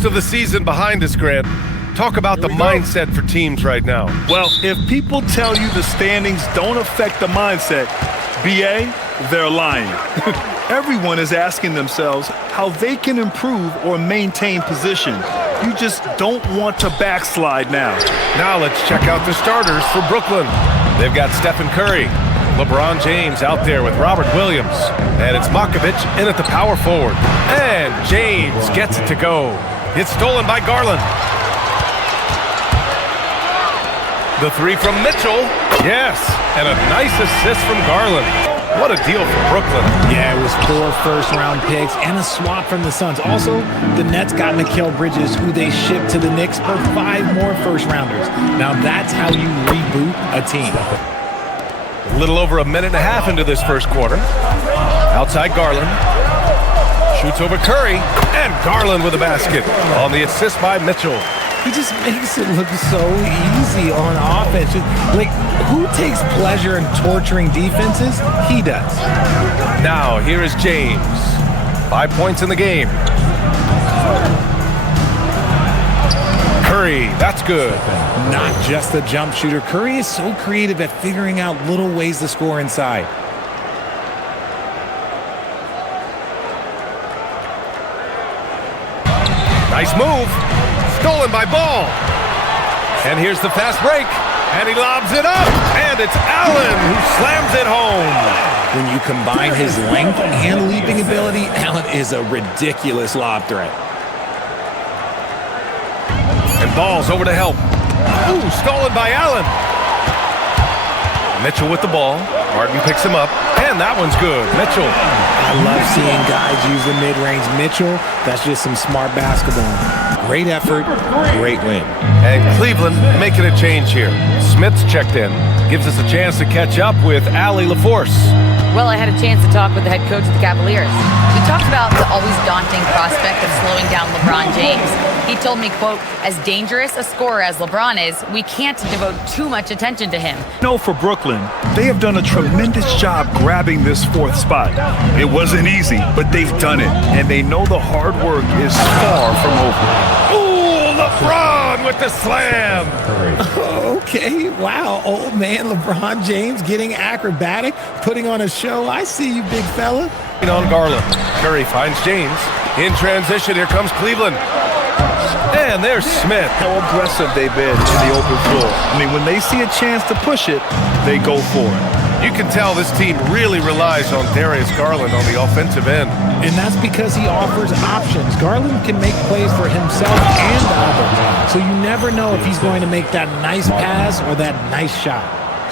most of the season behind us, Grant. Talk about the mindset for teams right now. Well, if people tell you the standings don't affect the mindset, BA, they're lying. Everyone is asking themselves how they can improve or maintain position. You just don't want to backslide now. Now let's check out the starters for Brooklyn. They've got Stephen Curry, LeBron James out there with Robert Williams, and it's Makovic in at the power forward. And James gets it to go. It's stolen by Garland. The three from Mitchell. Yes, and a nice assist from Garland. What a deal for Brooklyn. Yeah, it was 4 first-round picks and a swap from the Suns. Also, the Nets got Mikal Bridges, who they shipped to the Knicks for 5 more first-rounders. Now that's how you reboot a team. A little over a minute and a half into this first quarter. Outside Garland. Shoots over Curry. And Garland with a basket on the assist by Mitchell. He just makes it look so easy on offense. Like, who takes pleasure in torturing defenses? He does. Now, here is James. 5 points in the game. Curry, that's good. Not just a jump shooter. Curry is so creative at figuring out little ways to score inside. Nice move. Stolen by Ball. And here's the fast break. And he lobs it up. And it's Allen who slams it home. When you combine his length and leaping ability, Allen is a ridiculous lob threat. And Ball's over to help. Ooh, stolen by Allen. Mitchell with the ball. Martin picks him up. And that one's good. Mitchell. I love seeing guys use the mid-range. Mitchell, that's just some smart basketball. Great effort, great win. And Cleveland making a change here. Smith's checked in. Gives us a chance to catch up with Allie LaForce. Well, I had a chance to talk with the head coach of the Cavaliers. We talked about the always daunting prospect of slowing down LeBron James. He told me, quote, as dangerous a scorer as LeBron is, we can't devote too much attention to him. No, for Brooklyn, they have done a tremendous job grabbing this 4th spot. It wasn't easy, but they've done it, and they know the hard work is far from over. Ooh, LeBron with the slam. Okay, wow, old man LeBron James getting acrobatic, putting on a show. I see you, big fella. On Garland. Curry finds James. In transition, here comes Cleveland. And there's Smith. How aggressive they've been in the open floor. I mean, when they see a chance to push it, they go for it. You can tell this team really relies on Darius Garland on the offensive end. And that's because he offers options. Garland can make plays for himself and others. So you never know if he's going to make that nice pass or that nice shot.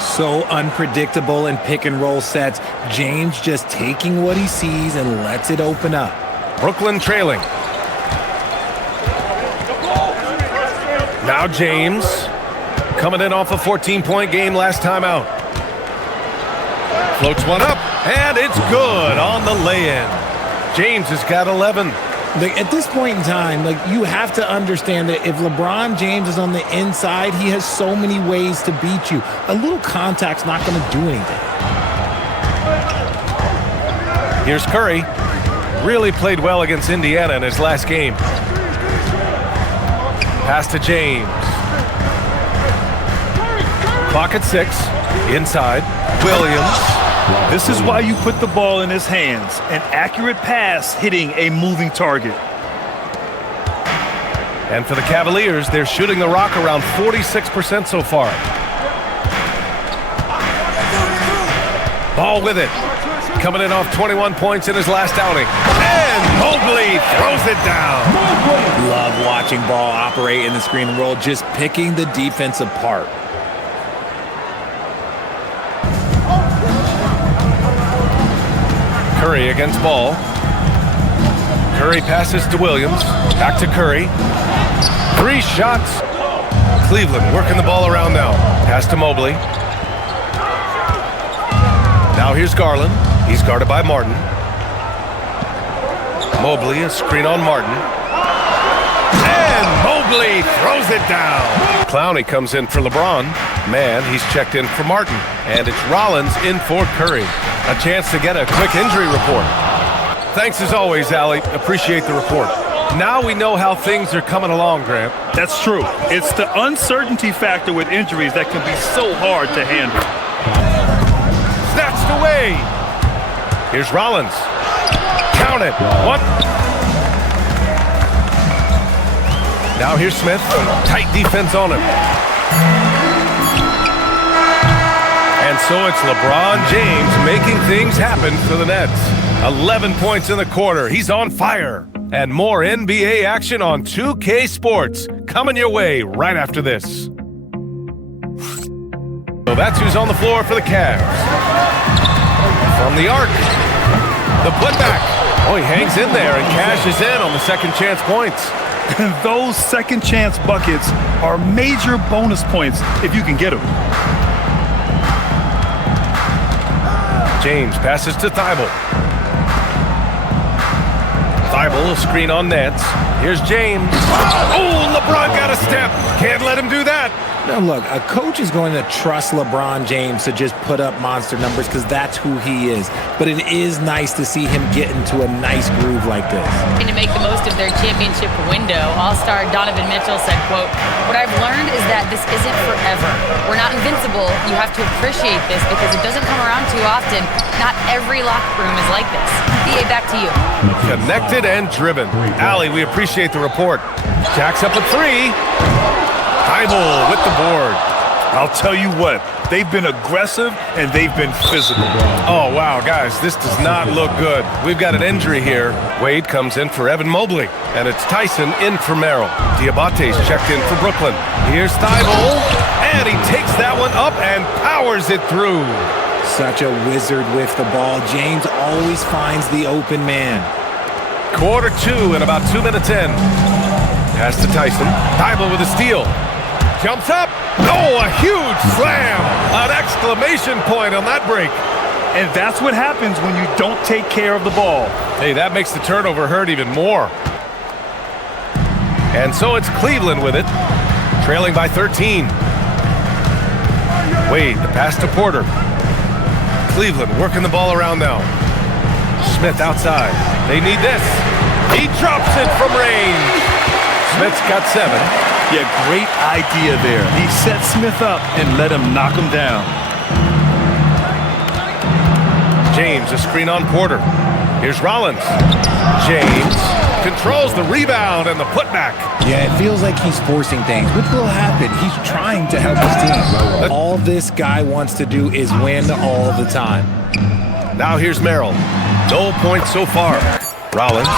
So unpredictable in pick-and-roll sets. James just taking what he sees and lets it open up. Brooklyn trailing. Now James, coming in off a 14-point game last time out. Floats one up, and it's good on the lay-in. James has got 11. At this point in time, you have to understand that if LeBron James is on the inside, he has so many ways to beat you. A little contact's not going to do anything. Here's Curry. Really played well against Indiana in his last game. Pass to James. Clock at 6. Inside. Williams. This is why you put the ball in his hands. An accurate pass hitting a moving target. And for the Cavaliers, they're shooting the rock around 46% so far. Ball with it. Coming in off 21 points in his last outing. And Mobley throws it down. Love watching Ball operate in the screen and roll, just picking the defense apart. Curry against Ball. Curry passes to Williams. Back to Curry. 3 shots. Cleveland working the ball around now. Pass to Mobley. Now here's Garland. He's guarded by Martin. Mobley, a screen on Martin. And Mobley throws it down. Clowney comes in for LeBron. Man, he's checked in for Martin. And it's Rollins in for Curry. A chance to get a quick injury report. Thanks as always, Allie. Appreciate the report. Now we know how things are coming along, Grant. That's true. It's the uncertainty factor with injuries that can be so hard to handle. Snatched away. Here's Rollins. Count it. One. Now here's Smith. Tight defense on him. And so it's LeBron James making things happen for the Nets. 11 points in the quarter. He's on fire. And more NBA action on 2K Sports coming your way right after this. So that's who's on the floor for the Cavs. From the arc. The putback. Oh, he hangs in there and cashes in on the second chance points. And those second chance buckets are major bonus points if you can get them. James passes to Thibault. Thibault, a screen on Nets. Here's James. Oh, LeBron got a step. Can't let him do that. Now look, a coach is going to trust LeBron James to just put up monster numbers because that's who he is. But it is nice to see him get into a nice groove like this. And to make the most of their championship window, All-Star Donovan Mitchell said, quote, "What I've learned is that this isn't forever. We're not invincible. You have to appreciate this because it doesn't come around too often. Not every locker room is like this." BA, back to you. Connected and driven. Allie, we appreciate the report. Jacks up a three. Thibault with the board. I'll tell you what, they've been aggressive and they've been physical. Oh, wow, guys, this does not look good. We've got an injury here. Wade comes in for Evan Mobley, and it's Tyson in for Merrill. Diabate's checked in for Brooklyn. Here's Thibault, and he takes that one up and powers it through. Such a wizard with the ball. James always finds the open man. Quarter two and about 2 minutes in. Pass to Tyson. Thibault with a steal. Jumps up. Oh, a huge slam. An exclamation point on that break. And that's what happens when you don't take care of the ball. Hey, that makes the turnover hurt even more. And so it's Cleveland with it, trailing by 13. Wade, the pass to Porter. Cleveland working the ball around now. Smith outside. They need this. He drops it from range. Smith's got 7. Yeah, great idea there. He set Smith up and let him knock him down. James, a screen on Porter. Here's Rollins. James controls the rebound and the putback. Yeah, it feels like he's forcing things, which will happen. He's trying to help his team. All this guy wants to do is win all the time. Now here's Merrill. No points so far. Rollins.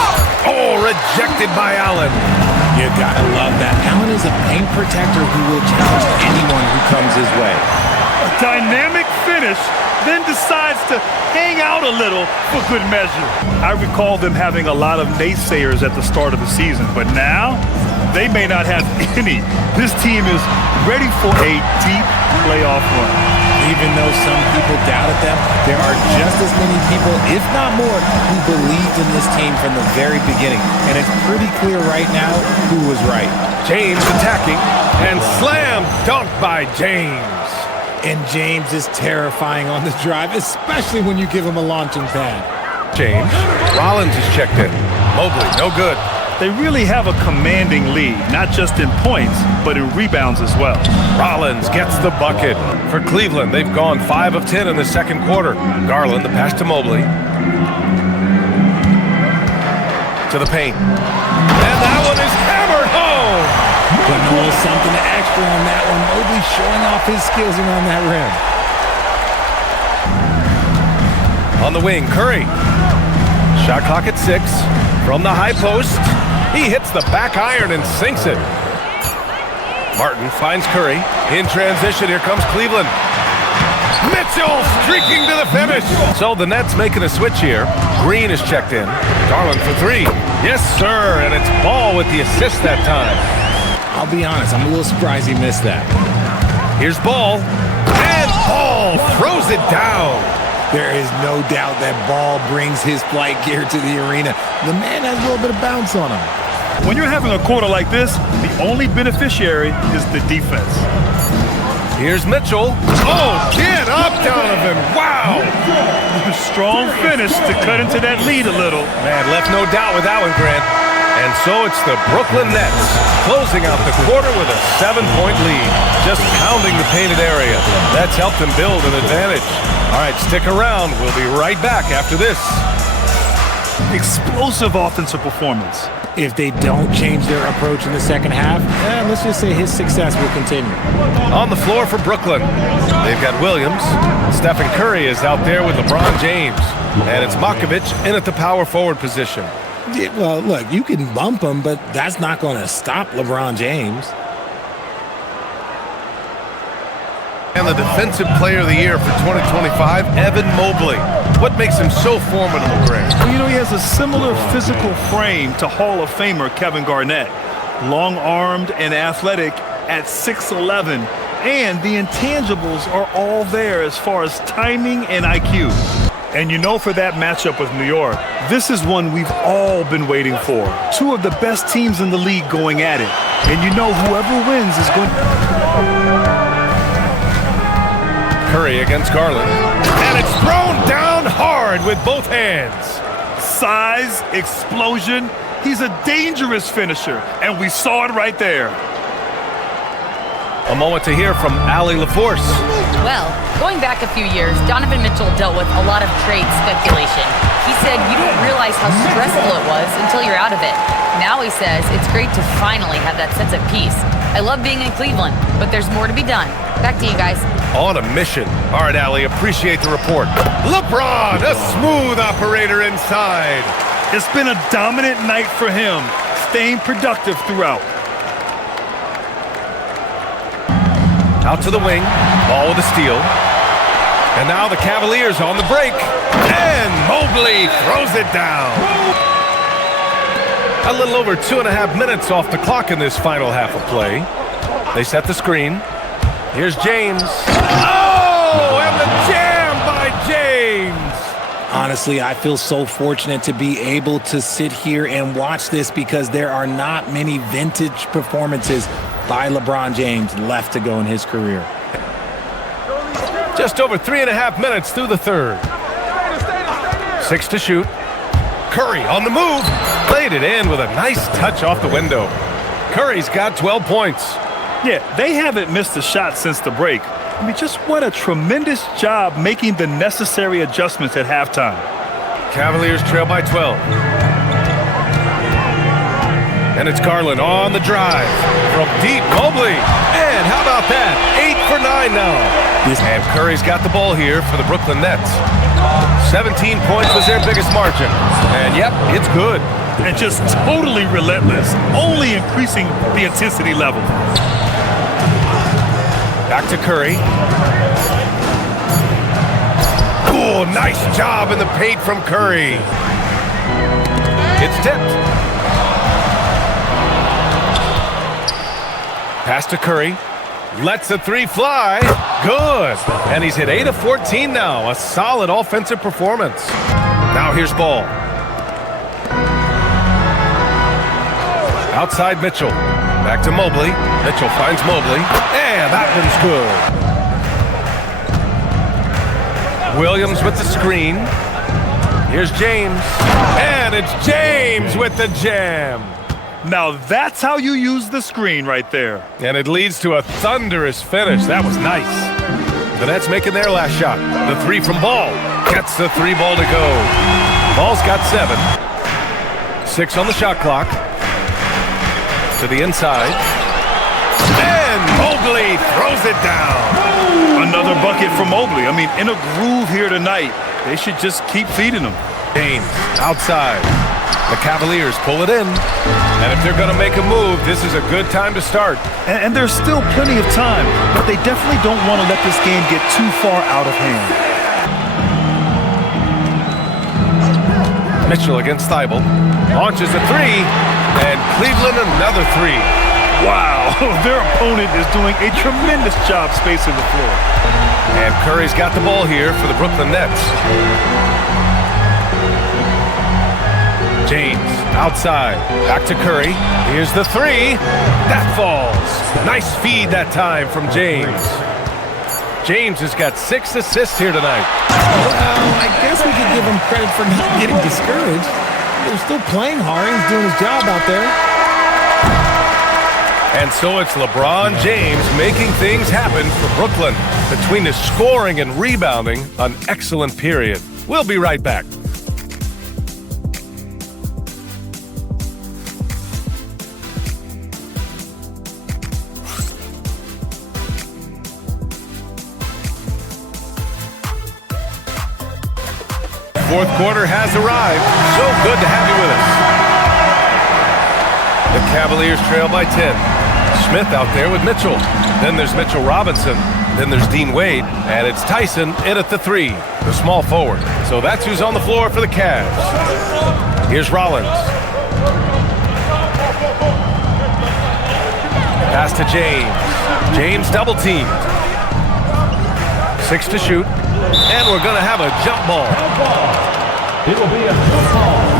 Oh, rejected by Allen. You gotta love that. Allen is a paint protector who will challenge anyone who comes his way. A dynamic finish, then decides to hang out a little for good measure. I recall them having a lot of naysayers at the start of the season, but now they may not have any. This team is ready for a deep playoff run. Even though some people doubted them, there are just as many people, if not more, who believed in this team from the very beginning. And it's pretty clear right now who was right. James attacking and slam dunk by James. And James is terrifying on the drive, especially when you give him a launching pad. James. Rollins is checked in. Mobley, no good. They really have a commanding lead, not just in points, but in rebounds as well. Rollins gets the bucket. For Cleveland, they've gone 5 of 10 in the second quarter. Garland, the pass to Mobley. To the paint. And that one is hammered home. Putting a little something extra on that one. Mobley showing off his skills around that rim. On the wing, Curry. Shot clock at 6. From the high post. He hits the back iron and sinks it. Martin finds Curry. In transition, here comes Cleveland. Mitchell streaking to the finish. So the Nets making a switch here. Green is checked in. Garland for 3. Yes, sir. And it's Ball with the assist that time. I'll be honest, I'm a little surprised he missed that. Here's Ball. And Ball throws it down. There is no doubt that Ball brings his flight gear to the arena. The man has a little bit of bounce on him. When you're having a quarter like this, the only beneficiary is the defense. Here's Mitchell. Oh, get up, Donovan. Wow. Strong finish to cut into that lead a little. Man, left no doubt with that one, Grant. And so it's the Brooklyn Nets closing out the quarter with a 7-point lead, just pounding the painted area. That's helped them build an advantage. All right, stick around. We'll be right back after this. Explosive offensive performance. If they don't change their approach in the second half, let's just say his success will continue. On the floor for Brooklyn, they've got Williams. Stephen Curry is out there with LeBron James. And it's Makovich in at the power forward position. Yeah, well, look, you can bump him, but that's not going to stop LeBron James. And the Defensive Player of the Year for 2025, Evan Mobley. What makes him so formidable, Greg? Well, you know, he has a similar physical frame to Hall of Famer Kevin Garnett. Long-armed and athletic at 6'11", and the intangibles are all there as far as timing and IQ. And you know, for that matchup with New York, this is one we've all been waiting for. Two of the best teams in the league going at it. And you know, whoever wins is going Curry against Garland. And it's thrown down hard with both hands. Size, explosion. He's a dangerous finisher, and we saw it right there. A moment to hear from Allie LaForce. Well, going back a few years, Donovan Mitchell dealt with a lot of trade speculation. He said you don't realize how stressful it was until you're out of it. Now he says it's great to finally have that sense of peace. I love being in Cleveland, but there's more to be done. Back to you guys. On a mission. All right, Allie, appreciate the report. LeBron, a smooth operator inside. It's been a dominant night for him, staying productive throughout. Out to the wing, ball with a steal. And now the Cavaliers on the break. And Mobley throws it down. A little over 2.5 minutes off the clock in this final half of play. They set the screen. Here's James. Oh, and the jam by James. Honestly, I feel so fortunate to be able to sit here and watch this because there are not many vintage performances by LeBron James left to go in his career. Just over 3.5 minutes through the third. 6 to shoot. Curry on the move. Played it in with a nice touch off the window. Curry's got 12 points. Yeah, they haven't missed a shot since the break. I mean, just what a tremendous job making the necessary adjustments at halftime. Cavaliers trail by 12. And it's Garland on the drive from deep. Mobley. And how about that? 8 for 9 now. And Curry's got the ball here for the Brooklyn Nets. 17 points was their biggest margin. And yep, it's good. And just totally relentless, only increasing the intensity level. Back to Curry. Oh, nice job in the paint from Curry. It's tipped. Pass to Curry. Lets the three fly. Good. And he's hit 8 of 14 now. A solid offensive performance. Now here's Ball. Outside Mitchell. Back to Mobley. Mitchell finds Mobley. And that one's good. Williams with the screen. Here's James. And it's James with the jam. Now that's how you use the screen right there. And it leads to a thunderous finish. That was nice. The Nets making their last shot. The three from Ball. Gets the three ball to go. Ball's got 7. 6 on the shot clock. To the inside. And Mobley throws it down. Another bucket for Mobley. I mean, in a groove here tonight. They should just keep feeding him. James outside. The Cavaliers pull it in. And if they're going to make a move, this is a good time to start. And there's still plenty of time, but they definitely don't want to let this game get too far out of hand. Mitchell against Thibault. Launches a three. And Cleveland another three. Wow, their opponent is doing a tremendous job spacing the floor. And Curry's got the ball here for the Brooklyn Nets. James outside. Back to Curry. Here's the three. That falls. Nice feed that time from James. James has got 6 assists here tonight. Well, I guess we could give him credit for not getting discouraged. They're still playing hard. He's doing his job out there. And so it's LeBron James making things happen for Brooklyn. Between his scoring and rebounding, an excellent period. We'll be right back. Fourth quarter has arrived. So good to have you with us. The Cavaliers trail by 10. Smith out there with Mitchell. Then there's Mitchell Robinson. Then there's Dean Wade. And it's Tyson in at the 3, the small forward. So that's who's on the floor for the Cavs. Here's Rollins. Pass to James. James double teamed. 6 to shoot. And we're going to have a jump ball. It will be a jump ball.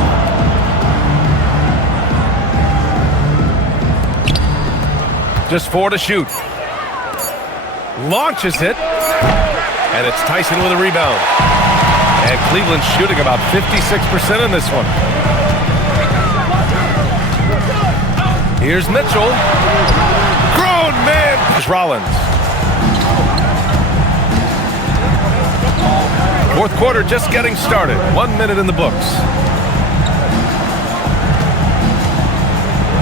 Just 4 to shoot. Launches it. And it's Tyson with a rebound. And Cleveland's shooting about 56% in this one. Here's Mitchell. Grown man. Here's Rollins. Fourth quarter just getting started. 1 minute in the books.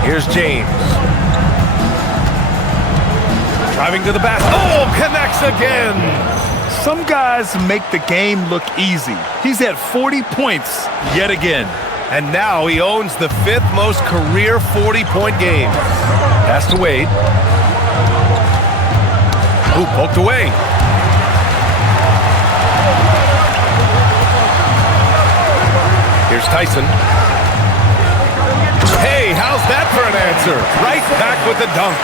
Here's James. Driving to the basket. Oh, connects again. Some guys make the game look easy. He's at 40 points yet again. And now he owns the 5th most career 40-point game. Pass to Wade. Ooh, poked away. Here's Tyson. Hey, how's that for an answer? Right back with the dunk.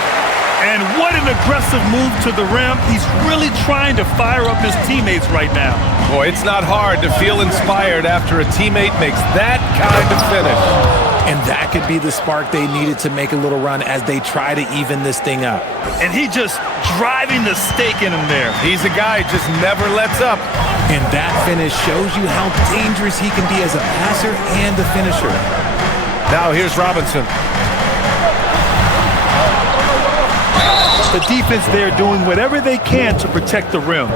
And what an aggressive move to the rim. He's really trying to fire up his teammates right now. Boy, it's not hard to feel inspired after a teammate makes that kind of finish. And that could be the spark they needed to make a little run as they try to even this thing up. And he just driving the stake in him there. He's a guy who just never lets up. And that finish shows you how dangerous he can be as a passer and a finisher. Now here's Robinson. The defense there doing whatever they can to protect the rim.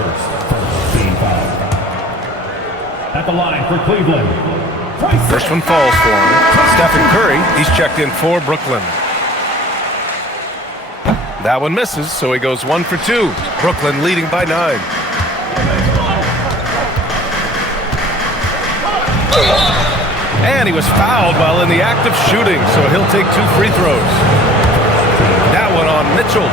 At the line for Cleveland. First one falls for him. Stephen Curry, he's checked in for Brooklyn. That one misses, so he goes 1 for 2. Brooklyn leading by 9. And he was fouled while in the act of shooting, so he'll take 2 free throws. That one on Mitchell.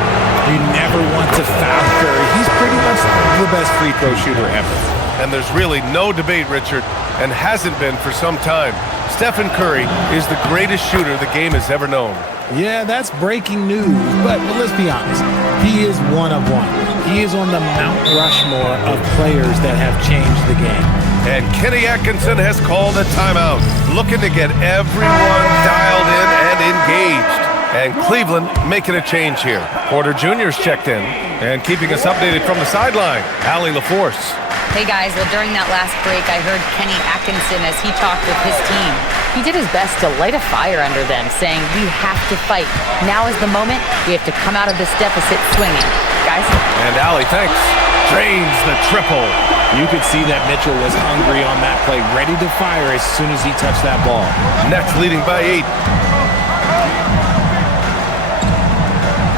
You never want to foul Curry. He's pretty much the best free throw shooter ever. And there's really no debate, Richard, and hasn't been for some time. Stephen Curry is the greatest shooter the game has ever known. Yeah, that's breaking news, but let's be honest. He is one of one. He is on the Mount Rushmore of players that have changed the game. And Kenny Atkinson has called a timeout, looking to get everyone dialed in and engaged. And Cleveland making a change here. Porter Jr.'s checked in and keeping us updated from the sideline. Allie LaForce. Hey guys, well during that last break I heard Kenny Atkinson as he talked with his team. He did his best to light a fire under them, saying we have to fight. Now is the moment. We have to come out of this deficit swinging. Guys? And Allie, thanks. Drains the triple. You could see that Mitchell was hungry on that play, ready to fire as soon as he touched that ball. Nets leading by 8.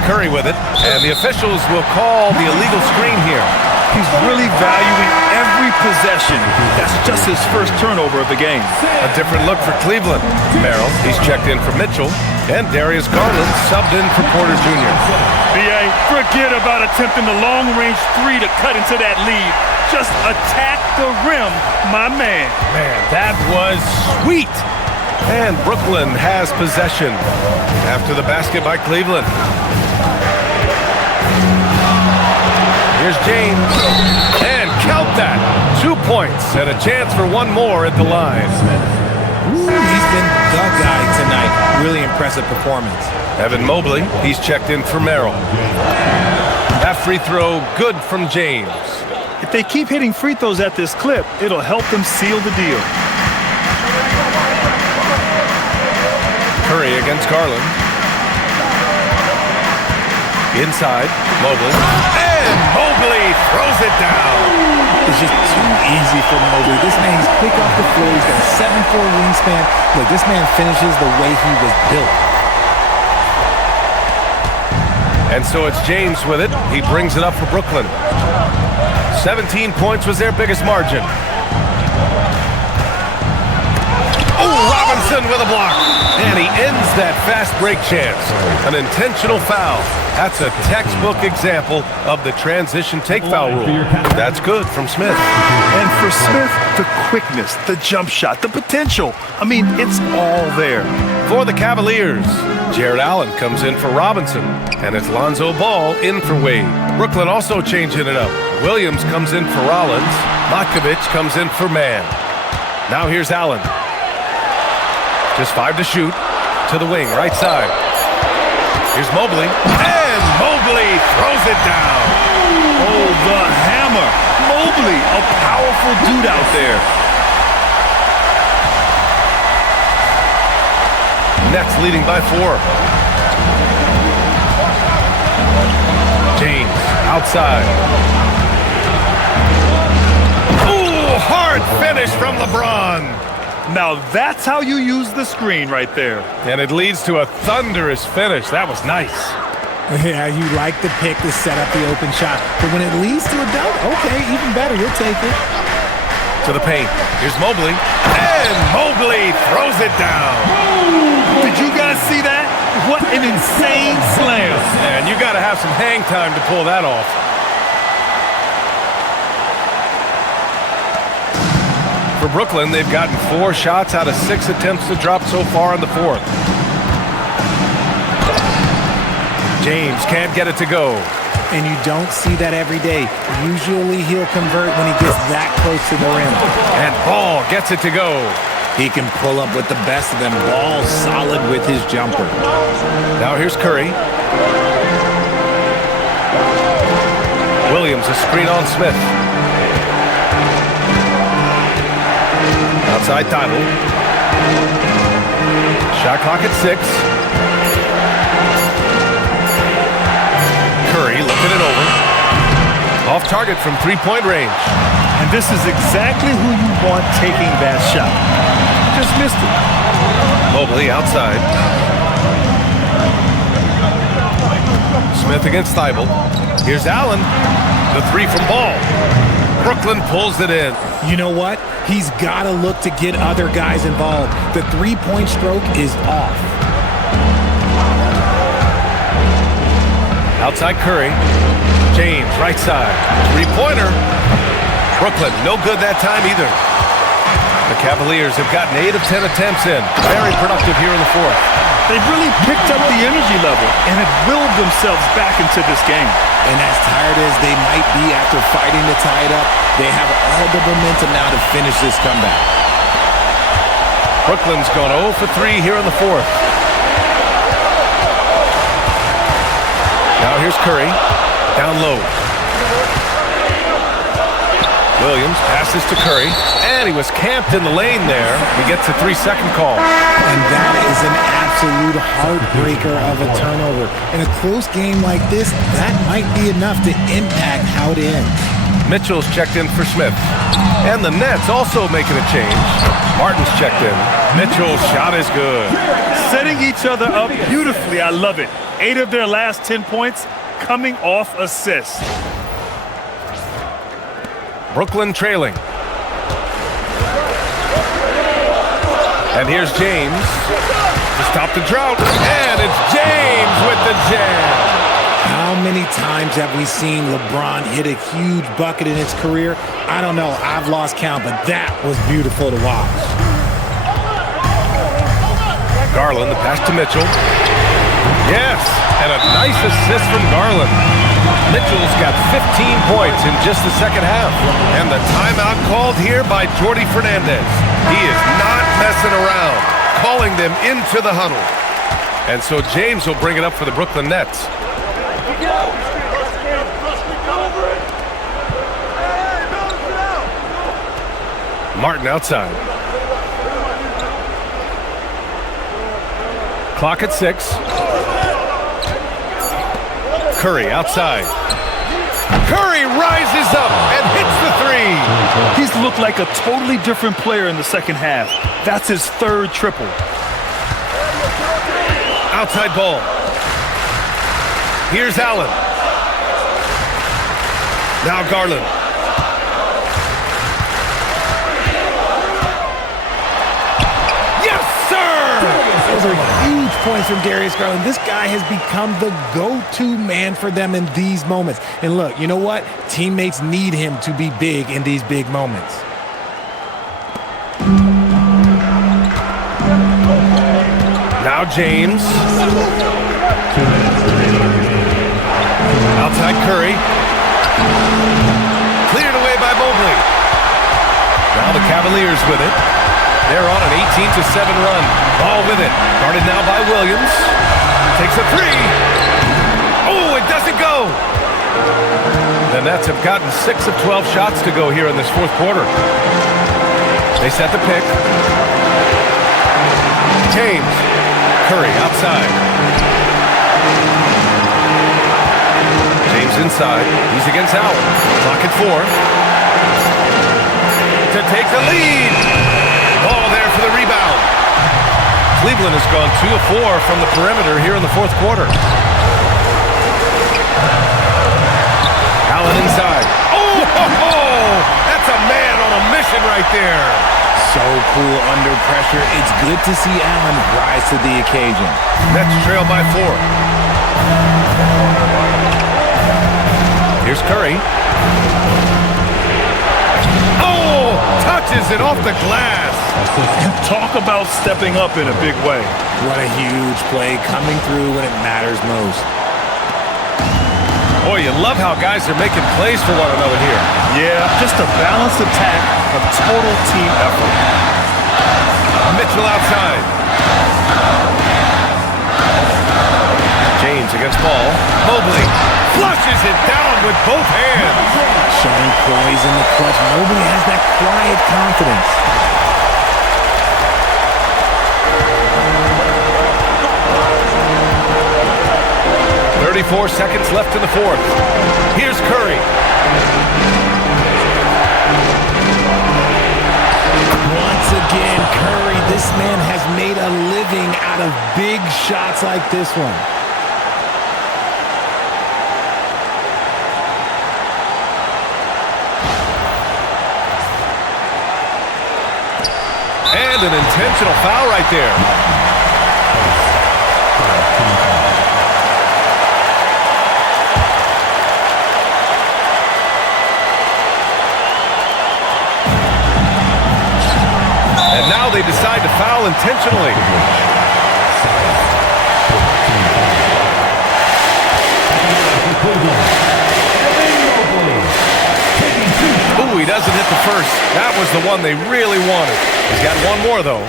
Curry with it, and the officials will call the illegal screen here. He's really valuing every possession. That's just his first turnover of the game. A different look for Cleveland. Merrill, he's checked in for Mitchell, and Darius Garland subbed in for Porter Jr. B.A., forget about attempting the long-range 3 to cut into that lead. Just attack the rim, my man. Man, that was sweet. And Brooklyn has possession after the basket by Cleveland. Here's James, and count that. 2 points and a chance for one more at the line. Ooh, he's been the guy tonight. Really impressive performance. Evan Mobley, he's checked in for Merrill. That free throw, good from James. If they keep hitting free throws at this clip, it'll help them seal the deal. Curry against Garland. Inside, Mobley. And Mobley throws it down. It's just too easy for Mobley. This man, he's quick off the floor. He's got a 7'4" wingspan. Look, this man finishes the way he was built. And so it's James with it. He brings it up for Brooklyn. 17 points was their biggest margin. Oh, Robinson with a block. And he ends that fast break chance. An intentional foul. That's a textbook example of the transition take foul rule. That's good from Smith. And for Smith, the quickness, the jump shot, the potential. I mean, it's all there. For the Cavaliers, Jared Allen comes in for Robinson. And it's Lonzo Ball in for Wade. Brooklyn also changing it up. Williams comes in for Rollins. Makovich comes in for Mann. Now here's Allen. Just 5 to shoot. To the wing, right side. Here's Mobley. And Mobley throws it down. Oh, the hammer. Mobley, a powerful dude out there. Nets leading by 4. James outside. Ooh, hard finish from LeBron. Now that's how you use the screen right there. And it leads to a thunderous finish. That was nice. Yeah, you like the pick to set up the open shot. But when it leads to a dunk, okay, even better. You'll take it. To the paint. Here's Mobley. And Mobley throws it down. Did you guys see that? What an insane slam. And you got to have some hang time to pull that off. For Brooklyn, they've gotten 4 shots out of 6 attempts to drop so far in the 4th. James can't get it to go. And you don't see that every day. Usually he'll convert when he gets that close to the rim. And Ball gets it to go. He can pull up with the best of them. Ball solid with his jumper. Now here's Curry. Williams, a screen on Smith. Outside Donald. Shot clock at 6. Curry looking it over. Off target from 3-point range. And this is exactly who you want taking that shot. Just missed it. Mobley outside. Smith against Thibault. Here's Allen. The 3 from Ball. Brooklyn pulls it in. You know what? He's got to look to get other guys involved. The 3-point stroke is off. Outside Curry. James, right side. 3-pointer. Brooklyn, no good that time either. The Cavaliers have gotten 8 of 10 attempts in. Very productive here in the 4th. They've really picked up the energy level and have willed themselves back into this game. And as tired as they might be after fighting to tie it up, they have all the momentum now to finish this comeback. Brooklyn's gone 0 for 3 here in the 4th. Now here's Curry. Down low. Williams passes to Curry, and he was camped in the lane there. He gets a 3-second call. And that is an absolute heartbreaker of a turnover. In a close game like this, that might be enough to impact how it ends. Mitchell's checked in for Smith. And the Nets also making a change. Martin's checked in. Mitchell's shot is good. Setting each other up beautifully. I love it. 8 of their last 10 points coming off assists. Brooklyn trailing. And here's James to stop the drought. And it's James with the jam. How many times have we seen LeBron hit a huge bucket in his career? I don't know. I've lost count, but that was beautiful to watch. Garland, the pass to Mitchell. Yes, and a nice assist from Garland. Mitchell's got 15 points in just the second half. And the timeout called here by Jordi Fernandez. He is not messing around, calling them into the huddle. And so James will bring it up for the Brooklyn Nets. Martin outside. Clock at 6. Curry outside. Curry rises up and hits the three. He's looked like a totally different player in the second half. That's his third triple. Outside ball. Here's Allen. Now Garland. Yes, sir! Those are huge points from Darius Garland. This guy has become the go-to man for them in these moments. And look, you know what? Teammates need him to be big in these big moments. Now James. Outside Curry. Cleared away by Mobley. Now the Cavaliers with it. They're on an 18-7 run. Ball with it. Guarded now by Williams. Takes a three. Oh, it doesn't go. The Nets have gotten 6 of 12 shots to go here in this fourth quarter. They set the pick. James. Curry outside. James inside. He's against Allen. Clock at 4. To take the lead. Ball there for the rebound. Cleveland has gone 2 of 4 from the perimeter here in the fourth quarter. Allen inside. Oh, that's a man on a mission right there. So cool under pressure. It's good to see Allen rise to the occasion. Nets trail by 4. Here's Curry. Oh, touches it off the glass. Talk about stepping up in a big way. What a huge play coming through when it matters most. Boy, you love how guys are making plays for one another here. Yeah, just a balanced attack, a total team effort. Mitchell outside. James against ball. Mobley flushes it down with both hands. Showing poise in the clutch. Mobley has that quiet confidence. 34 seconds left in the fourth. Here's Curry. Once again, Curry, this man has made a living out of big shots like this one. And an intentional foul right there. And now they decide to foul intentionally. Ooh, he doesn't hit the first. That was the one they really wanted. He's got one more, though.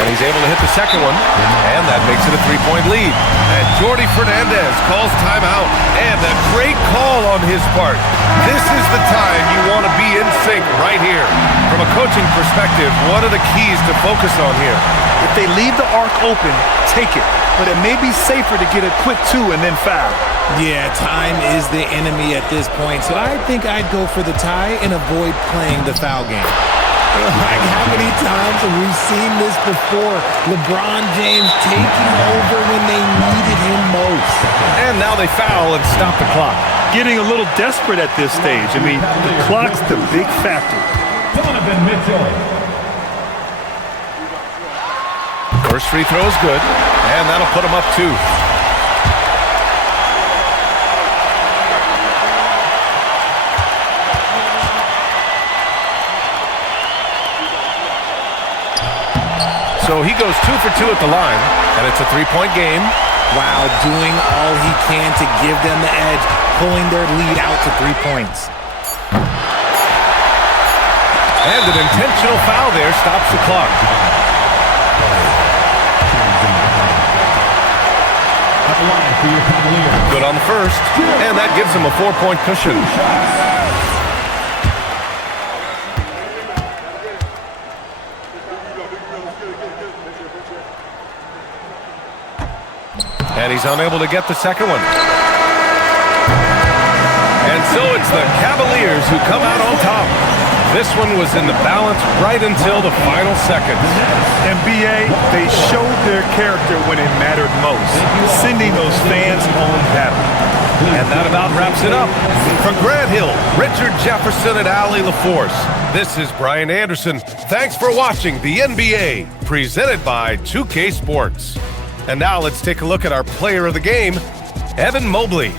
And he's able to hit the second one. And that makes it a 3-point lead. And Jordi Fernandez calls timeout. And a great call on his part. This is the time you want to be in sync right here. From a coaching perspective, what are the keys to focus on here? If they leave the arc open, take it. But it may be safer to get a quick 2 and then foul. Yeah, time is the enemy at this point. So I think I'd go for the tie and avoid playing the foul game. Like, how many times have we seen this before? LeBron James taking over when they needed him most. And now they foul and stop the clock. Getting a little desperate at this stage. I mean, the clock's the big factor. Donovan Mitchell. First free throw is good, and that'll put him up 2. So he goes 2 for 2 at the line, and it's a 3-point game. Wow, doing all he can to give them the edge, pulling their lead out to 3 points. And an intentional foul there stops the clock. Good on the first, and that gives him a 4-point cushion. And he's unable to get the second one. And so it's the Cavaliers who come out on top. This one was in the balance right until the final seconds. And BA, they showed their character when it mattered most, sending those fans home happy. And that about wraps it up. For Grant Hill, Richard Jefferson, and Allie LaForce, this is Brian Anderson. Thanks for watching the NBA, presented by 2K Sports. And now let's take a look at our player of the game, Evan Mobley.